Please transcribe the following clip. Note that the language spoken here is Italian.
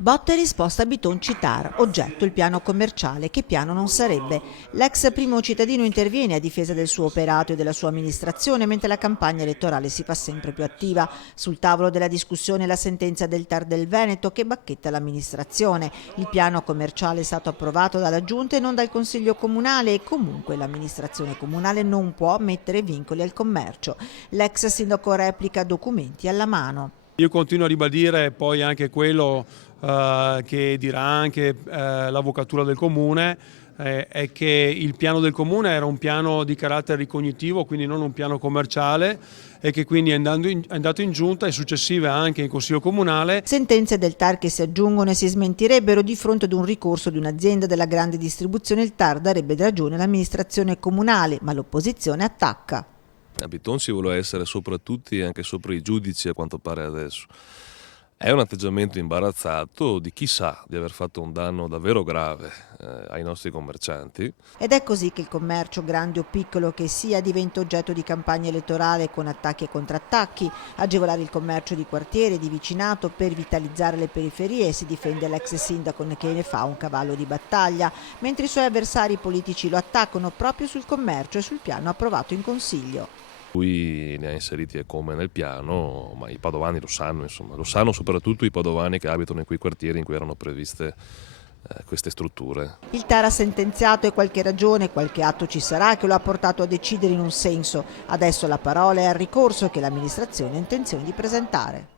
Botta e risposta a Bitonci TAR, oggetto il piano commerciale, che piano non sarebbe. L'ex primo cittadino interviene a difesa del suo operato e della sua amministrazione, mentre la campagna elettorale si fa sempre più attiva. Sul tavolo della discussione la sentenza del TAR del Veneto che bacchetta l'amministrazione. Il piano commerciale è stato approvato dalla Giunta e non dal Consiglio Comunale e comunque l'amministrazione comunale non può mettere vincoli al commercio. L'ex sindaco replica documenti alla mano. Io continuo a ribadire poi anche quello che dirà anche l'avvocatura del Comune, è che il piano del Comune era un piano di carattere ricognitivo, quindi non un piano commerciale, e che quindi è andato in giunta e successive anche in Consiglio Comunale. Sentenze del TAR che si aggiungono e si smentirebbero di fronte ad un ricorso di un'azienda della grande distribuzione. Il TAR darebbe ragione all'amministrazione comunale, ma l'opposizione attacca. A Bitonci vuole essere sopra tutti e anche sopra i giudici, a quanto pare adesso. È un atteggiamento imbarazzato di chi sa di aver fatto un danno davvero grave ai nostri commercianti. Ed è così che il commercio, grande o piccolo che sia, diventa oggetto di campagna elettorale con attacchi e contrattacchi. Agevolare il commercio di quartiere e di vicinato per vitalizzare le periferie, si difende l'ex sindaco che ne fa un cavallo di battaglia, mentre i suoi avversari politici lo attaccano proprio sul commercio e sul piano approvato in Consiglio. Lui ne ha inseriti e come nel piano, ma i padovani lo sanno, insomma, lo sanno soprattutto i padovani che abitano in quei quartieri in cui erano previste queste strutture. Il TAR ha sentenziato e qualche ragione, qualche atto ci sarà che lo ha portato a decidere in un senso. Adesso la parola è al ricorso che l'amministrazione ha intenzione di presentare.